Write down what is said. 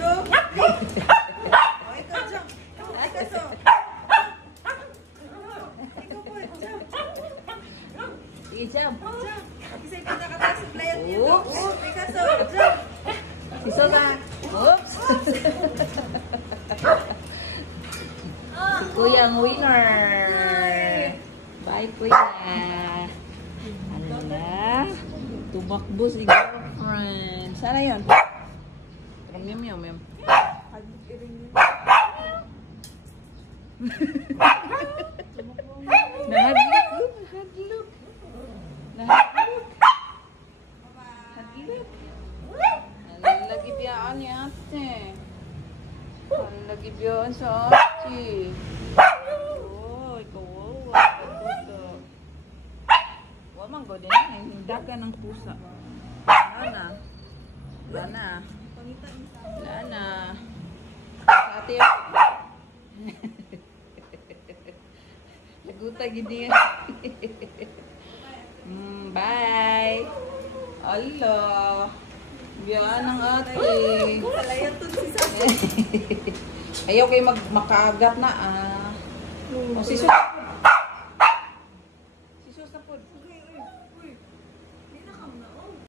So, oh, ikaw, jump. Ikaw, so. Ikaw po, jump. Sige, jump. Jump. Isa ikaw nakataas sa player dito. Oops. Ikaw, so, jump. Iso na. Oops. Si Kuya ang winner. Bye, Kuya. Ano na? Tumakbo si girlfriend. Sana yun? Miyam, miyam, miyam. Nahadlok. Nahadlok. Nahadlok. Hadlok. Lagi biyaan ni ate. Lagi biyaan sa ate. Oh, ikaw. Wala man ko din. Hindagan ng pusa. Wala na. Wala na. Wala na. Sa ate yun. Laguta gini. Bye. Allah. Biyaan ng ate. Ayaw kayo makagat na ah. O si